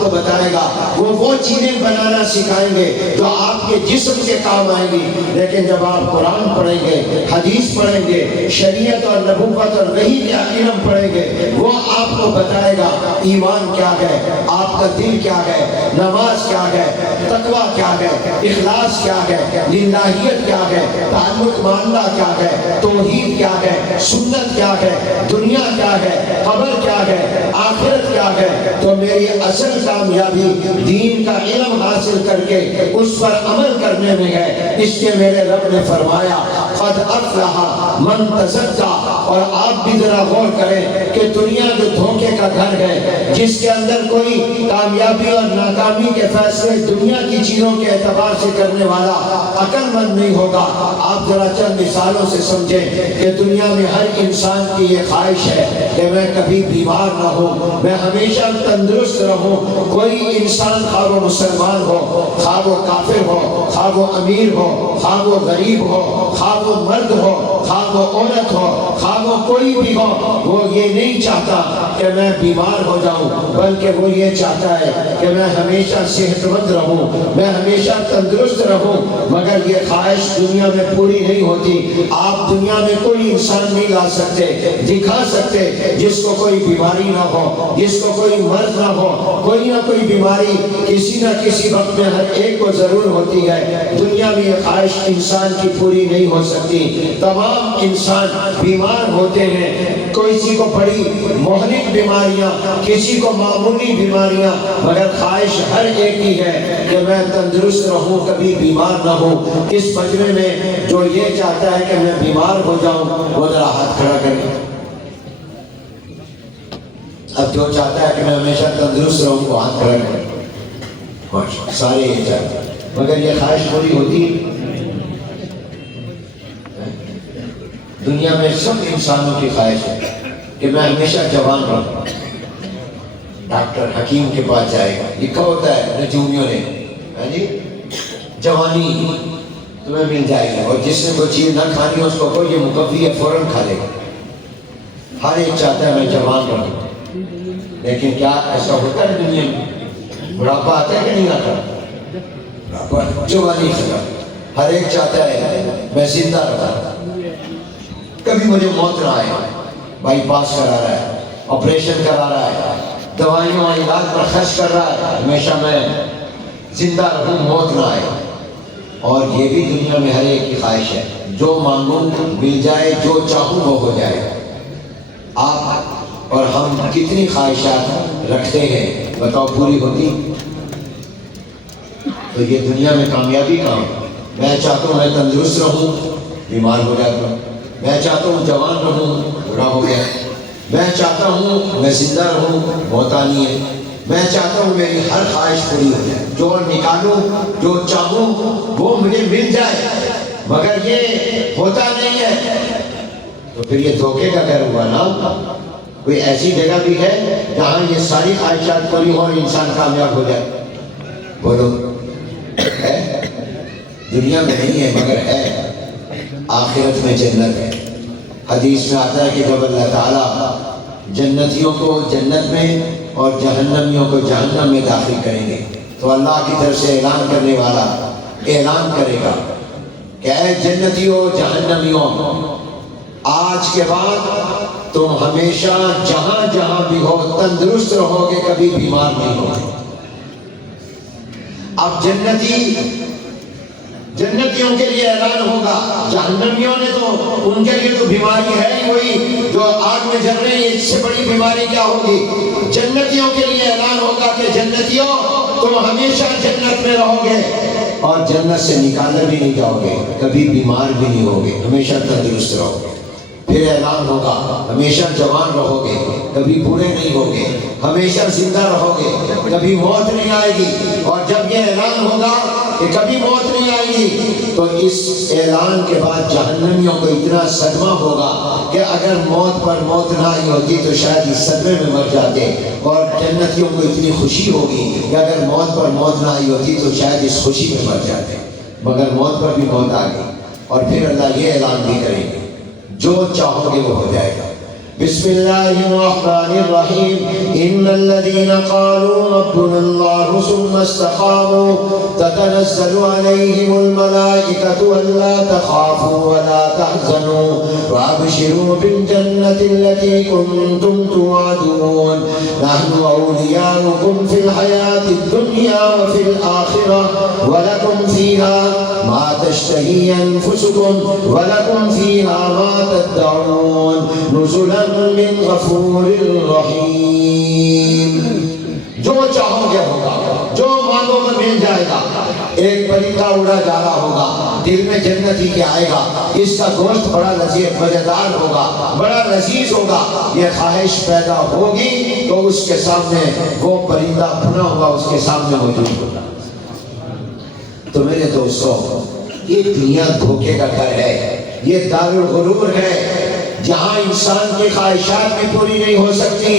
کو بتائے گا، وہ چیزیں بنانا سکھائیں گے جو آپ کے جسم کے کام آئیں گی۔ لیکن جب آپ قرآن پڑھیں گے، حدیث پڑھیں گے، شریعت اور نبوت اور وحی کے علم پڑھیں گے، وہ آپ کو بتائے گا ایمان کیا ہے، آپ کا دل کیا ہے، نماز کیا ہے، تقوی کیا ہے، اخلاص کیا ہے، للہیت کیا ہے، تعلق معاملہ کیا ہے، توحید کیا ہے، سنت کیا ہے، دنیا کیا ہے، قبر کیا ہے، آخرت کیا ہے۔ تو میری اصل کامیابی دین کا علم حاصل کر کے اس پر عمل کرنے میں ہے۔ اس کے میرے رب نے فرمایا قد افلح من تزکا۔ اور آپ بھی ذرا غور کریں کہ دنیا جو دھوکے کا گھر ہے، جس کے اندر کوئی کامیابی اور ناکامی کے فیصلے دنیا کی چیزوں کے اعتبار سے کرنے والا عقل مند نہیں ہوگا۔ آپ ذرا چند مثالوں سے سمجھیں کہ دنیا میں ہر انسان کی یہ خواہش ہے کہ میں کبھی بیمار نہ ہوں، میں ہمیشہ تندرست رہوں۔ کوئی انسان خواہ وہ مسلمان ہو، خواہ وہ کافر ہو، خواہ وہ امیر ہو، خواہ وہ غریب ہو، خواہ وہ مرد ہو، خواہ وہ عورت ہو، خواہ وہ کوئی بھی ہو، وہ یہ نہیں چاہتا کہ میں بیمار ہو جاؤں، بلکہ وہ یہ چاہتا ہے کہ میں ہمیشہ صحت مند رہوں، میں ہمیشہ تندرست رہوں۔ مگر یہ خواہش دنیا میں پوری نہیں ہوتی۔ آپ دنیا میں کوئی انسان نہیں لا سکتے، دکھا سکتے جس کو کوئی بیماری نہ ہو، جس کو کوئی مرض نہ ہو۔ کوئی نہ کوئی بیماری کسی نہ کسی وقت میں ہر ایک کو ضرور ہوتی ہے۔ دنیا میں یہ خواہش انسان کی پوری نہیں ہو سکتی۔ تمام انسان بیمار ہوتے ہیں، کسی کو بڑی مہلک بیماریاں، کسی کو معمولی بیماریاں، مگر خواہش ہر ایک کی ہے کہ میں تندرست رہوں، کبھی بیمار نہ ہوں۔ اس مجمع میں جو یہ چاہتا ہے کہ میں بیمار ہو جاؤں، وہ ذرا ہاتھ کھڑا کریں۔ اب جو چاہتا ہے کہ میں ہمیشہ تندرست رہوں، وہ ہاتھ کھڑا کریں۔ سارے یہ چاہتے ہیں، مگر یہ خواہش پوری ہوتی ہے؟ دنیا میں سب انسانوں کی خواہش ہے کہ میں ہمیشہ جوان رہوں۔ ڈاکٹر حکیم کے پاس جائے گا، لکھا ہوتا ہے نجومیوں نے، جی جوانی تمہیں مل جائے گی، اور جس نے کوئی چیز نہ کھانی اس کو یہ مقوی ہے، فوراً کھا لے گا۔ ہر ایک چاہتا ہے میں جوان رہوں، لیکن کیا ایسا ہوتا ہے دنیا میں؟ بڑھاپا آتا ہے کہ نہیں آتا؟ بڑھاپا، جوانی ختم۔ ہر ایک چاہتا ہے میں زندہ رہا، کبھی مجھے موت نہ آئے۔ بائی پاس کرا رہا ہے، آپریشن کرا رہا ہے، دوائیوں اور علاج پر خرچ کر رہا ہے، ہمیشہ میں زندہ رہوں، موت نہ آئے۔ اور یہ بھی دنیا میں ہر ایک کی خواہش ہے، جو مانگوں مل جائے، جو چاہوں وہ ہو جائے۔ آپ اور ہم کتنی خواہشات رکھتے ہیں، بتاؤ پوری ہوتی؟ تو یہ دنیا میں کامیابی کام۔ میں چاہتا ہوں میں تندرست رہوں، بیمار ہو جاتا ہوں۔ میں چاہتا ہوں جوان رہوں، بوڑھا ہو گیا۔ میں چاہتا ہوں میں زندہ رہوں، موت آنی ہے۔ میں چاہتا ہوں میری ہر خواہش پوری ہو جائے، جو نکالوں، جو چاہوں وہ مجھے مل جائے، مگر یہ ہوتا نہیں ہے۔ تو پھر یہ دھوکے کا گھر ہوا نا۔ کوئی ایسی جگہ بھی ہے جہاں یہ ساری خواہشات پوری ہو اور انسان کامیاب ہو جائے؟ بولو، ہے؟ دنیا میں نہیں ہے مگر ہے۔ آخرت میں جنت ہے۔ حدیث میں آتا ہے کہ جب اللہ تعالیٰ جنتیوں کو جنت میں اور جہنمیوں کو جہنم میں داخل کریں گے تو اللہ کی طرف سے اعلان کرنے والا اعلان کرے گا کہ اے جنتیوں، جہنمیوں، آج کے بعد تم ہمیشہ جہاں جہاں بھی ہو تندرست رہو گے، کبھی بیمار نہیں ہوگے۔ اب جنتیوں کے لیے اعلان ہوگا، جہنمیوں نے تو ان کے لیے تو بیماری ہے ہی وہی جو آگ میں جل رہے ہیں، اس سے بڑی بیماری کیا ہوگی؟ جنتیوں کے لیے اعلان ہوگا کہ جنتیوں تم ہمیشہ جنت میں رہو گے اور جنت سے نکالے بھی نہیں جاؤ گے، کبھی بیمار بھی نہیں ہوگے، ہمیشہ تندرست رہو گے۔ پھر اعلان ہوگا ہمیشہ جوان رہو گے، کبھی بوڑھے نہیں ہوگے، ہمیشہ زندہ رہو گے، کبھی موت نہیں آئے گی۔ اور جب یہ اعلان ہوگا کہ کبھی موت نہیں آئے گی تو اس اعلان کے بعد جہنمیوں کو اتنا صدمہ ہوگا کہ اگر موت پر موت نہ آئی ہوتی تو شاید اس صدمے میں مر جاتے، اور جنتیوں کو اتنی خوشی ہوگی کہ اگر موت پر موت نہ آئی ہوتی تو شاید اس خوشی میں مر جاتے، مگر موت پر بھی موت آ گئی۔ اور پھر اللہ یہ اعلان بھی کریں گے جو چاہو گے وہ ہو جائے گا۔ بسم اللہ الرحمن الرحیم ان الذین قالوا ربنا ثم استقاموا تتنزل عليهم الملائكة ألا تخافوا ولا تحزنوا وأبشروا بالجنة التي كنتم توعدون نحن أولياؤكم في الحياة الدنيا وفي الآخرة ولكم فيها ما تشتهي أنفسكم ولكم فيها ما تدعون نزلا من غفور رحیم. جو چاہو گے ہوگا، جو مانگو گے مل جائے گا. ایک پرندہ اڑا جا رہا ہوگا، دل میں جنت ہی کے آئے گا، اس کا گوشت بڑا لذیذ مزیدار ہوگا، بڑا لذیذ ہوگا. یہ خواہش پیدا ہوگی تو اس کے سامنے وہ پرندہ بنا ہوا اس کے سامنے موجود ہوگا. تو میرے دوستو، یہ دنیا دھوکے کا گھر ہے، یہ دارالغرور ہے جہاں انسان کی خواہشات بھی پوری نہیں ہو سکتی.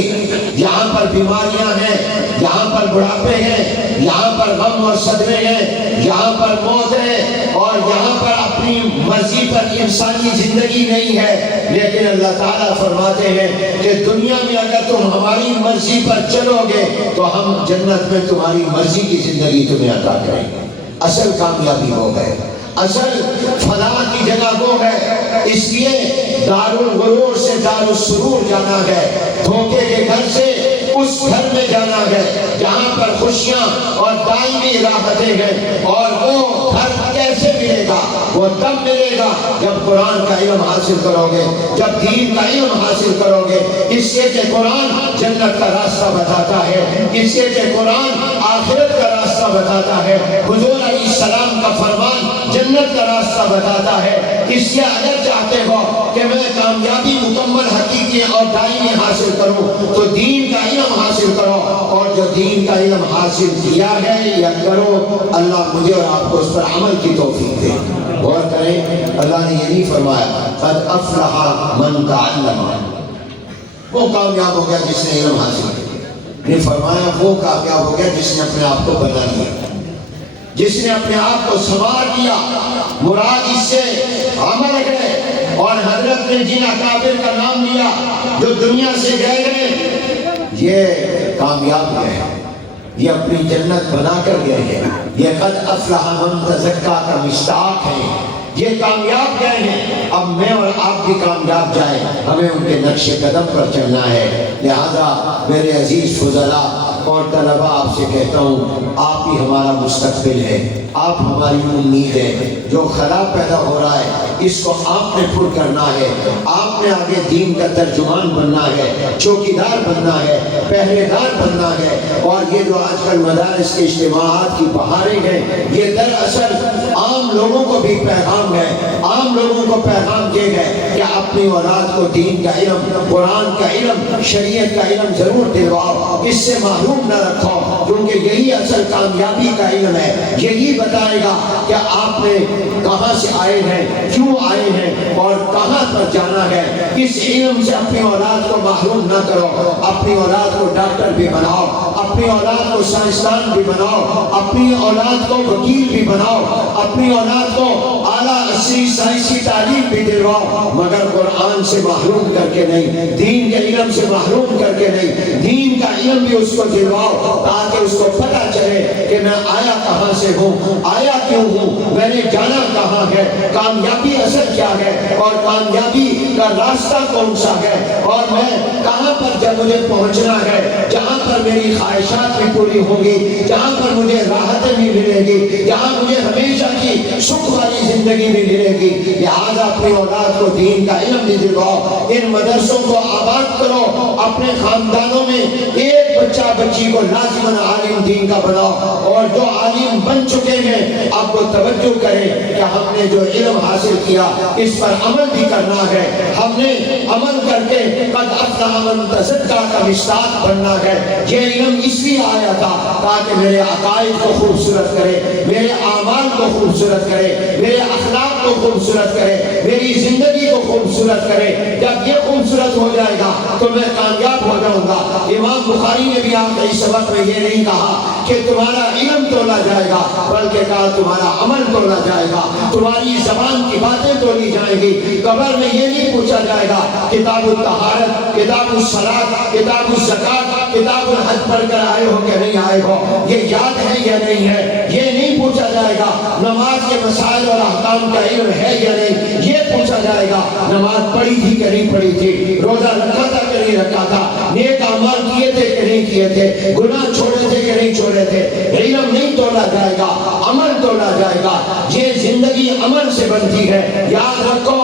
یہاں پر بیماریاں ہیں، یہاں پر بڑھاپے ہیں، یہاں پر غم اور صدمے ہیں، یہاں پر موت ہے، اور یہاں پر اپنی مرضی پر انسانی زندگی نہیں ہے. لیکن اللہ تعالیٰ فرماتے ہیں کہ دنیا میں اگر تم ہماری مرضی پر چلو گے تو ہم جنت میں تمہاری مرضی کی زندگی تمہیں عطا کریں گے. اصل کامیابی وہ ہے، اصل فلاح کی جگہ وہ ہے. اس لیے دارالغرور سے دارالسرور جانا ہے، دھوکے کے گھر سے اس گھر میں جانا ہے جہاں پر خوشیاں اور دائمی راحتیں ہیں. اور وہ گھر کیسے ملے گا؟ وہ تب ملے گا جب قرآن کا علم حاصل کرو گے، جب دین کا علم حاصل کرو گے. اس سے کہ قرآن جنت کا راستہ بتاتا ہے، اس سے کہ قرآن آخرت کا راستہ بتاتا ہے. حضور علیہ السلام کا فرمان جنت کا راستہ بتاتا ہے. اس لیے اگر چاہتے ہو کہ میں کامیابی مکمل حقیقی اور دائمی حاصل کروں تو دین کا علم حاصل کرو، اور جو دین کا علم حاصل کیا ہے یا کرو، اللہ مجھے اور آپ کو اس پر عمل کی توفیق دے. غور کریں، اللہ نے یہ نہیں فرمایا قد افلح من تعلم، وہ کامیاب ہو گیا جس نے علم حاصل کیا. نہیں فرمایا وہ کامیاب ہو گیا جس نے اپنے آپ کو بنا لیا، جس نے اپنے آپ کو سنوار دیا. مراد اس سے عمل ہے. اور حضرت نے جن اکابر کا نام لیا جو دنیا سے گئے ہیں، یہ کامیاب گئے ہیں، یہ اپنی جنت بنا کر گئے ہیں. یہ قد افلح من تزکا کا مشتاق ہے، یہ کامیاب گئے ہیں. اب میں اور آپ بھی کامیاب جائیں، ہمیں ان کے نقش قدم پر چلنا ہے. لہذا میرے عزیز فضلاء اور طلبہ، آپ سے کہتا ہوں آپ ہی ہمارا مستقبل ہے، آپ ہماری امید ہے. جو خلا پیدا ہو رہا ہے اس کو آپ نے پر کرنا ہے. آپ نے آگے دین کا ترجمان بننا ہے، چوکیدار بننا ہے، پہرے دار بننا ہے. اور یہ جو آج کل مدارس کے اجتماعات کی بہاریں ہیں، یہ دراصل عام لوگوں کو بھی پیغام ہے. عام لوگوں کو پیغام دے گئے کہ اپنی اولاد کو دین کا علم، قرآن کا علم، شریعت کا علم ضرور دلواؤ، اس سے محروم نہ رکھو، کیونکہ یہی اصل کامیابی کا علم ہے. یہی بتائے گا کہ آپ نے کہاں سے آئے ہیں، کیوں آئے ہیں اور کہاں پر جانا ہے. اس علم سے اپنی اولاد کو محروم نہ کرو. اپنی اولاد کو ڈاکٹر بھی بناؤ، اپنی اولاد کو سائنسدان بھی بناؤ، اپنی اولاد کو وکیل بھی بناؤ، اپنی اولاد کو اعلیٰ عصری سائنسی تعلیم بھی دلواؤ، مگر قرآن سے محروم کر کے نہیں، دین کے علم سے محروم کر کے نہیں. دین کا علم بھی اس کو دلواؤ تاکہ اس کو پتہ چلے کہ میں آیا کہاں سے ہوں، آیا کیوں ہوں، میں نے جانا کہاں ہے، کامیابی اصل کیا ہے، اور کامیابی کا راستہ کون سا ہے، اور میں کہاں پر جب مجھے پہنچنا ہے جہاں پر میری خواہشات بھی پوری ہوں گی، جہاں پر مجھے راحتیں بھی ملے گی، جہاں مجھے ہمیشہ کی سکھ والی زندگی بھی ملے گی. لہٰذا اپنی اولاد کو دین کا علم بھی دلواؤ. ان مدرسوں کو آباد کرو، اپنے خاندانوں میں ایک بچہ بچی کو لازماً عالم دین کا بناؤ. اور جو عالم بن چکے ہیں آپ کو توجہ کریں کہ ہم نے جو علم حاصل کیا اس پر عمل بھی کرنا ہے. ہم نے عمل کر کے قد افلح من تزکا کا مشتاق بننا ہے. یہ علم اس لیے آیا تھا تاکہ میرے عقائد کو خوبصورت کرے، میرے اعمال کو خوبصورت کرے، میرے اخلاق کو خوبصورت کرے، میری زندگی کو خوبصورت کرے. جب یہ خوبصورت ہو جائے گا تو میں کامیاب ہو جاؤں گا. امام بخاری نے بھی آخری سبق میں یہ نہیں کہا کہ کہ تمہارا علم تولا جائے گا، بلکہ کہا تمہارا عمل تولا جائے گا، تمہاری زبان کی باتیں تولی جائیں گی۔ قبر میں یہ نہیں پوچھا جائے گا کتاب الطہارت، کتاب الصلاۃ، کتاب الزکات، کتاب الحج پڑھ کر آئے ہو کہ نہیں آئے ہو، یہ یاد ہے یا نہیں ہے، یہ نہیں پوچھا جائے گا نماز کے مسائل اور احکام کا علم ہے یا نہیں، یہ پوچھا جائے گا نماز پڑھی تھی کہ نہیں پڑھی تھی، روزہ رکھا تھا کہ نہیں رکھا تھا، نیک اعمال کیے تھے کہ نہیں کیے تھے، گناہ چھوڑے تھے کہ نہیں چھوڑے تھے۔ علم نہیں تولا جائے گا، عمل تولا جائے گا۔ یہ زندگی عمل سے بنتی ہے، یاد رکھو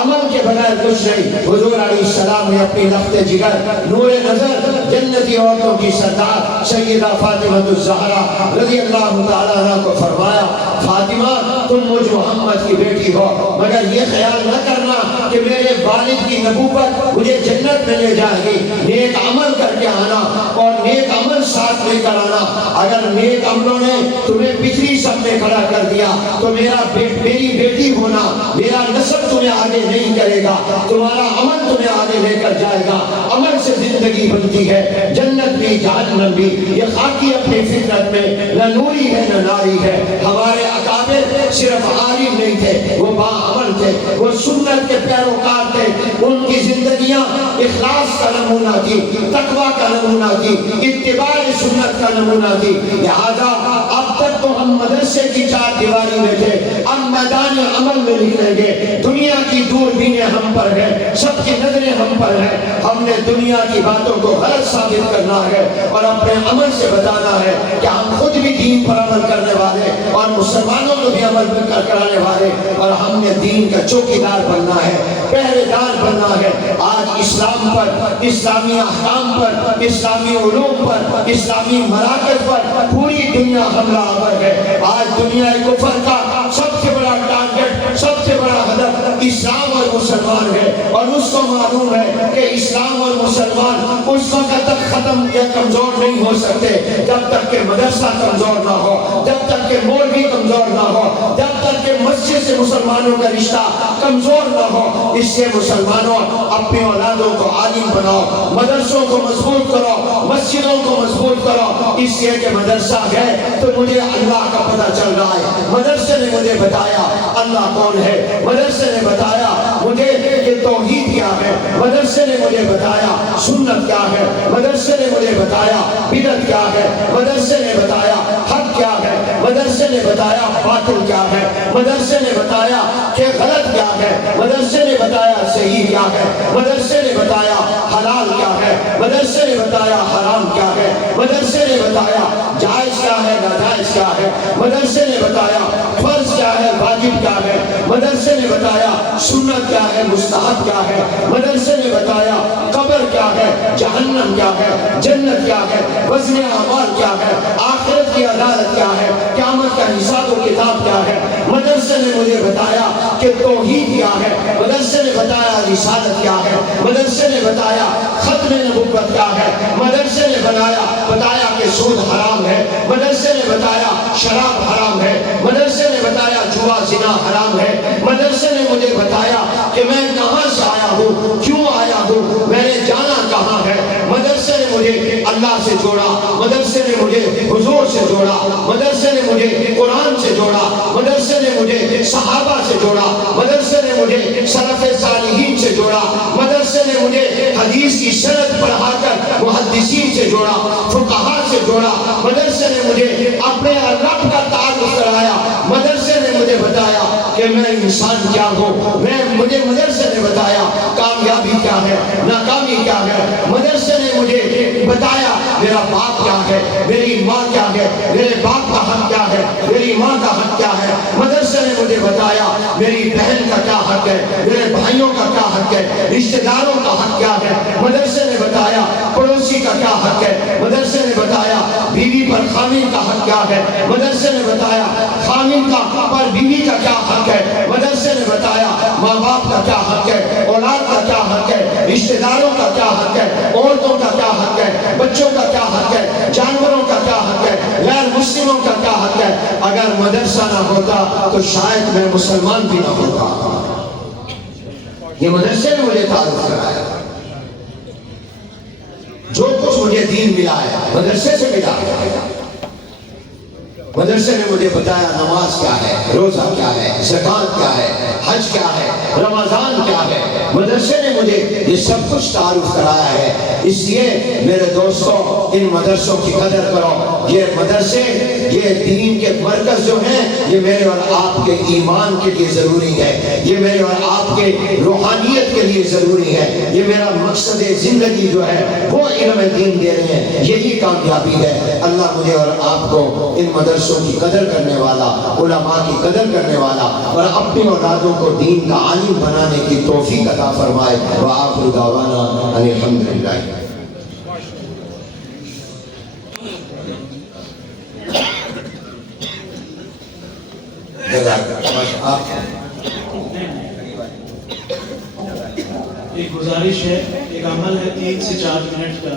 عمل کے بغیر کچھ نہیں۔ حضور علیہ السلام نے اپنی لخت جگر، نور نظر، جنتی عورتوں کی سردار سیدہ فاطمہ الزہرا رضی اللہ تعالیٰ عنہ کو فرمایا، فاطمہ تم مجھ محمد کی بیٹی ہو، مگر یہ خیال نہ کرنا کہ میرے والد کی نبوت مجھے جنت میں لے جائے گی، نیک عمل کر کے آنا اور نیک عمل ساتھ لے کر آنا۔ اگر نیک عملوں نے تمہیں پچھلی سب میں کھڑا کر دیا تو میری بیٹی ہونا، میرا نسب تمہیں آگے نہیں کرے گا، تمہارا عمل تمہیں آگے لے کر جائے گا۔ عمل سے زندگی بنتی ہے، جنت بھی جہنم بھی۔ یہ خاکی اپنی فطرت میں نہ نوری ہے نہ ناری ہے۔ ہمارے اکابر صرف عالم نہیں تھے، وہ باعمل تھے، وہ سنت کے پیروکار تھے، ان کی زندگیاں اخلاص کا نمونہ تھی، تقوی کا نمونہ تھی، اتباع سنت کا نمونہ تھی۔ لہذا اب تک تو ہم مدرسے کی چار دیواری میں تھے، اب میدان عمل میں نکلیں گے۔ دنیا کی دوربینیں ہم پر ہے، سب کی نظریں ہم پر ہے، ہم نے دنیا کی باتوں کو غلط ثابت کرنا ہے اور اپنے عمل سے بتانا ہے کہ ہم خود بھی دین پر عمل کرنے والے اور مسلمانوں کو بھی عمل کرانے والے، اور ہم نے دین کا چوکیدار بننا ہے، پہرے دار بننا ہے۔ آج اسلام پر، اسلامی احکام پر، اسلامی علوم پر، اسلامی مراکز پر پوری دنیا حملہ آور ہے۔ آج دنیا کفر کا سب سے بڑا ٹارگٹ، سب سے بڑا ہدف اسلام اور مسلمان ہے، اور اس کو معلوم ہے کہ اسلام اور مسلمان اس وقت تک ختم یا کمزور نہیں ہو سکتے جب تک کہ مدرسہ کمزور نہ ہو، جب تک کہ مولوی کمزور نہ ہو، جب تک کہ مسجد سے مسلمانوں کا رشتہ کمزور نہ ہو۔ اس سے مسلمانوں اپنی اولادوں کو عالم بناؤ، مدرسوں کو مضبوط کرو، مسجدوں کو مضبوط کرو، اس لیے کہ مدرسہ ہے تو مجھے اللہ کا پتہ چل رہا ہے، مدرسے نے مجھے بتایا اللہ کون ہے، مدرسے نے بتایا مجھے کہ توحید کیا ہے، مدرسے نے مجھے بتایا سنت کیا ہے، مدرسے نے مجھے بتایا بدعت کیا ہے، مدرسے نے بتایا حق کیا ہے، مدرسے نے بتایا باطل کیا ہے، مدرسے نے بتایا کہ غلط کیا ہے، مدرسے نے بتایا صحیح کیا ہے، مدرسے نے بتایا حلال کیا ہے، مدرسے نے بتایا حرام کیا ہے، مدرسے نے بتایا جائز کیا ہے ناجائز کیا ہے، مدرسے نے بتایا فرض کیا ہے واجب کیا ہے، مدرسے نے بتایا سنت کیا ہے مستحب کیا ہے، مدرسے نے بتایا قبر کیا ہے، جہنم کیا ہے، جنت کیا ہے، وزن اعمال کیا ہے، آخرت کی عدالت کیا ہے، قیامت کا حساب و کتاب کیا ہے۔ مدرسے نے مجھے بتایا کہ توحید کیا ہے، مدرسے نے بتایا رسالت کیا ہے، مدرسے نے بتایا ختم نبوت کیا ہے، مدرسے نے بتایا کہ سود حرام ہے، مدرسے نے بتایا شراب حرام ہے، مدرسے نے بتایا جوا زنا حرام ہے، مدرسے نے مجھے بتایا کہ میں کہاں سے آیا ہوں، کیوں آیا ہوں، میں نے جانا کہاں ہے۔ مدرسے نے مجھے اللہ سے جوڑا، مدرسے نے مجھے حضور سے جوڑا، مدرسے نے مجھے قرآن سے جوڑا، مدرسے نے مجھے صحابہ سے جوڑا، مدرسے نے مجھے سلف صالحین سے جوڑا، مدرسے نے مجھے حدیث کی سند پڑھا کر محدثین سے جوڑا، فقہاء سے جوڑا، مدرسے نے مجھے اپنے رب کا تعارف کرایا، مدرسے نے مجھے بتایا کہ میں انسان کیا ہوں، مجھے مدرسے نے بتایا کامیابی کیا ہے ناکامی کیا ہے، مدرسے نے مجھے بتایا میرا باپ کیا ہے، میری ماں کیا ہے، میرے باپ کا حق کیا ہے، میری ماں کا حق کیا ہے، مدرسے نے مجھے بتایا میری بہن کا کیا حق ہے، میرے بھائیوں کا کیا حق ہے، رشتہ داروں کا حق کیا ہے، مدرسے نے بتایا پڑوسی کا کیا حق ہے، مدرسے نے بتایا بیوی پر خامن کا حق کیا ہے، مدرسے نے بتایا خامن کا پر بیوی کا کیا حق ہے، مدرسے نے بتایا ماں باپ کا کیا حق ہے، اولاد کا کیا حق ہے، رشتہ داروں کا کیا حق ہے، عورتوں کا کیا حق ہے، بچوں کا کیا حق ہے، جانوروں کا کیا حق ہے، غیر مسلموں کا کیا حق ہے۔ اگر مدرسہ نہ ہوتا تو شاید میں مسلمان بھی نہ ہوتا۔ یہ مدرسے نے مجھے تعارف کرایا، جو کچھ مجھے دین ملا ہے مدرسے سے ملا ہے۔ مدرسے نے مجھے بتایا نماز کیا ہے، روزہ کیا ہے، زکوٰۃ کیا ہے، حج کیا ہے، رمضان کیا ہے۔ مدرسے نے مجھے یہ سب کچھ تعارف کرایا ہے۔ اس لیے میرے دوستوں ان مدرسوں کی قدر کرو۔ یہ مدرسے، یہ دین کے مرکز جو ہیں، یہ میرے اور آپ کے ایمان کے لیے ضروری ہے، یہ میرے اور آپ کے روحانیت کے لیے ضروری ہے۔ یہ میرا مقصد زندگی جو ہے وہ علم دین دے رہے ہیں، یہی کامیابی ہے۔ اللہ مجھے اور آپ کو ان مدرسوں کی قدر کرنے والا، علماء کی قدر کرنے والا اور اپنی اولادوں کو دین کا عالم بنانے کی توفیق عطا فرمائے۔ وآخر دعوانا ان الحمدللہ۔ ایک گزارش ہے، ایک عمل ہے 3 سے 4 منٹ کا،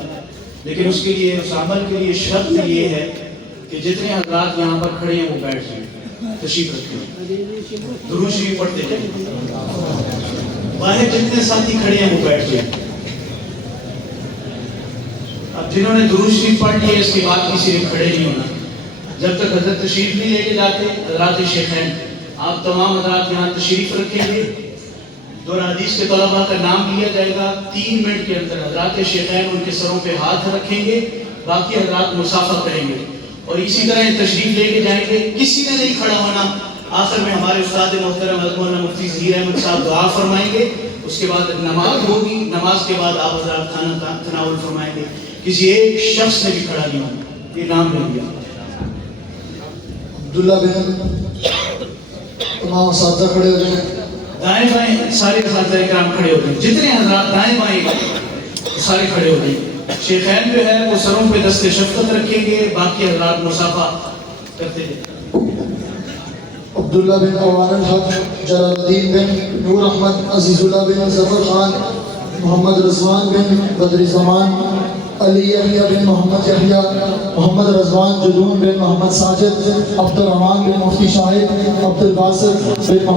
لیکن اس کے لیے، اس عمل کے لیے شرط یہ ہے کہ جتنے حضرات یہاں پر کھڑے ہیں وہ بیٹھ جائیں، تشریف رکھیں، درود شریف پڑھتے جائیں۔ باہر جتنے ساتھی کھڑے ہیں وہ بیٹھ جائیں۔ اب جنہوں نے درود شریف پڑھ لیے اس کے بعد کسی نے کھڑے نہیں ہونا جب تک حضرت تشریف نہیں لے کے جاتے۔ حضرات شیخین، آپ تمام حضرات یہاں تشریف رکھیں گے، دور حدیث کے طلباء کا نام لیا جائے گا، 3 منٹ کے اندر حضرات شیخین ان کے سروں پہ ہاتھ رکھیں گے، باقی حضرات مصافحہ کریں گے اور اسی طرح تشریف لے کے جائیں گے۔ کسی نے نہیں کھڑا ہونا۔ آخر میں ہمارے استاد محترم مولانا مفتی ظہیر احمد صاحب دعا فرمائیں گے، اس کے بعد نماز ہوگی، نماز کے بعد آپ حضرات کھانا تناول فرمائیں گے۔ کسی ایک شخص نے بھی کھڑا نہیں ہونا، یہ نام لے لیا۔ عبداللہ بن، تمام اساتذہ کھڑے ہو جائیں، دائیں بائیں سارے اساتذہ کرام کھڑے ہو گئے، جتنے حضرات دائیں بائیں سارے کھڑے ہو گئے۔ شیخین جو ہے وہ سروں پہ دست شفقت رکھیں گے، باقی حضرات مصافحہ کرتے ہیں۔ عبداللہ بن عوان الحق، جلال الدین بن نور احمد، عزیز اللہ بن ظفر خان، محمد رضوان بن بدر زمان، علی یحییٰ بن محمد یحییٰ، محمد رضوان جدون بن محمد ساجد، عبد الرحمن بن مفتی شاہد، عبد الباسط بن